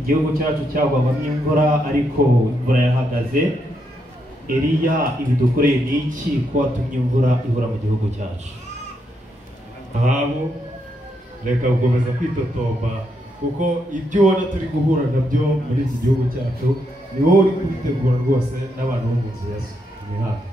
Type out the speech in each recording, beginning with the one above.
igihugu cyacu cyagwagwamo imvura ariko imvura yahagaze. Eliya, ibidukoreye ni iki ko watumye imvura ibura mu gihugu cyacu? Ahabu reka gukomeza kwitotomba kuko ibyo ubona turi guhura nabyo muri iki gihugu cyacu ni wowe uri kubitegura rwose n'abantu bo mu nzu ya Yesu. Ni hafi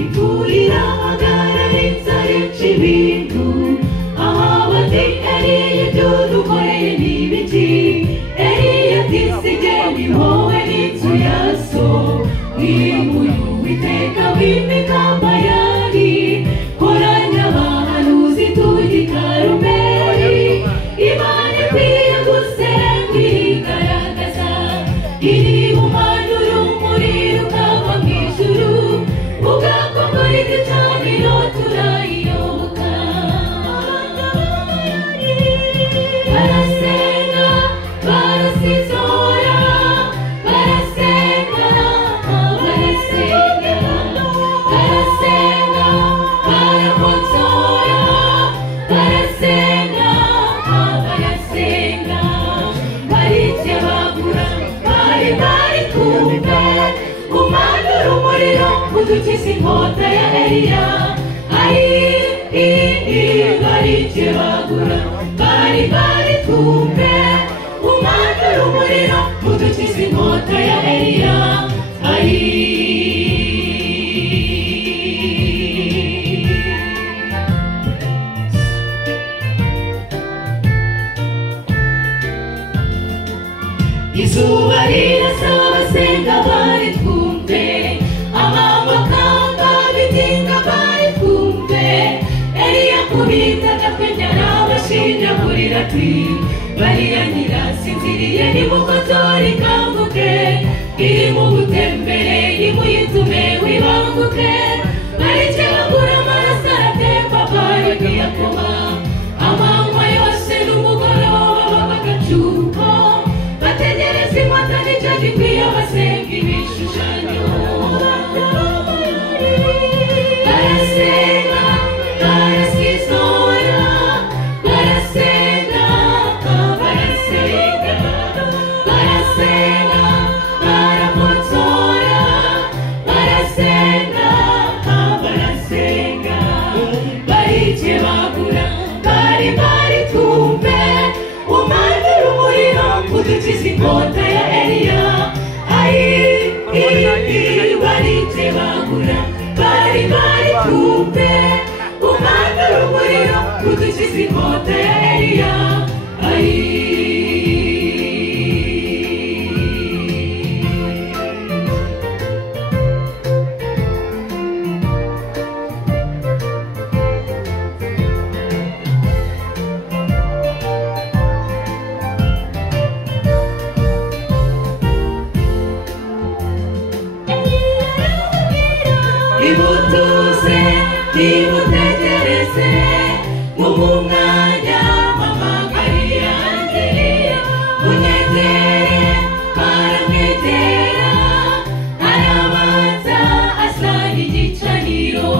Imvura hagaragaritse arenshi ibintu ahabati Eliya ibyo dukoreye ni ibiki? Eliya ati sige ni wowe n'inzu ya so nk'impuyu Uwiteka wimika Bayali koranya abahanuzi tujye i Karumeli. Imana ikwiye gusenga igaragaza iri bumanura umuriro ukava mu ijuru ugakongora igicaniro turayiyoboka. Barasenga barasizora barasenga barasenga barasenga barakotsora barasenga barasenga barikebagura bari kumve kumanura umuriro udukiza inkota ya Eliya. Barikebagura bari kumve kumanura umuriro udukiza inkota ya Eliya. Izuba rirasaba basenga bari twumve amakamba bitinga bari twumve. Eliya kubitaga kwenyara bashinyagurira ati bariya nyirasinziriye nimukotora ikanguke iri mu butembere nimuyitume wibanguke. Barikebagura amaraso aratemba bari ntiyakoma amanywa yose n'umugoroba bagacuko bategereza inkota nicyo gikwiye basenga ibishushanyo. Barasenga barasizora barasenga barasenga barasenga barakotsora barasenga barasenga barikebagura bari twumve umanura umuriro udukiza inkota ya Eliya. Barikebagura bari twumve umanura umuriro udukiza inkota ya Eliya. Nimutuze nimutegereze mu mwanya mpamagariye yanjye munyegere baramwegera arabanza asana igicaniro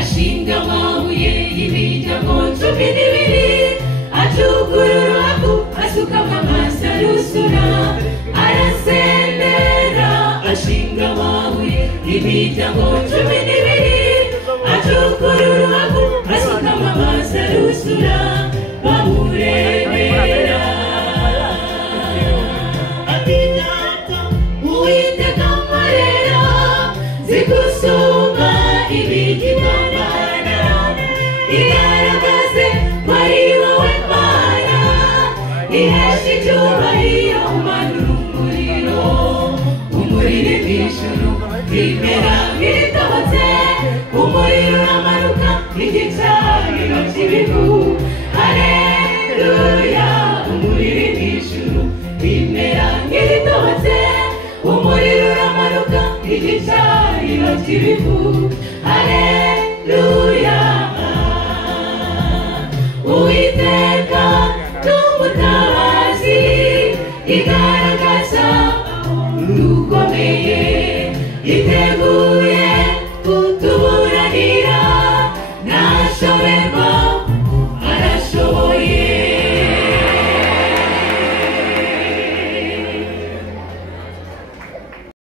ashinga amabuye y'imiryango 12 acukura uruhavu asukamo amazi aruzura arasendera ashinga amabuye imiryango 12 acukura uruhavu asukamo amazi aruzura bamurebera atinyata Uwiteka nkorera zigusumba ibigirwamana igaragaze ko ari wowe Mana ihesha icyubahiro umanura umuriro mw'ijuru bimera biritobotse umuriro uramanuka igicaniro cy'ibihu. Haleluya umuriro mw'ijuru bimera biritobotse umuriro uramanuka igicaniro cy'ibihu. Haleluya. Uwiteka n'umutabazi igaragaza urukomeye, iteguye kutuburanira, ntashoberwa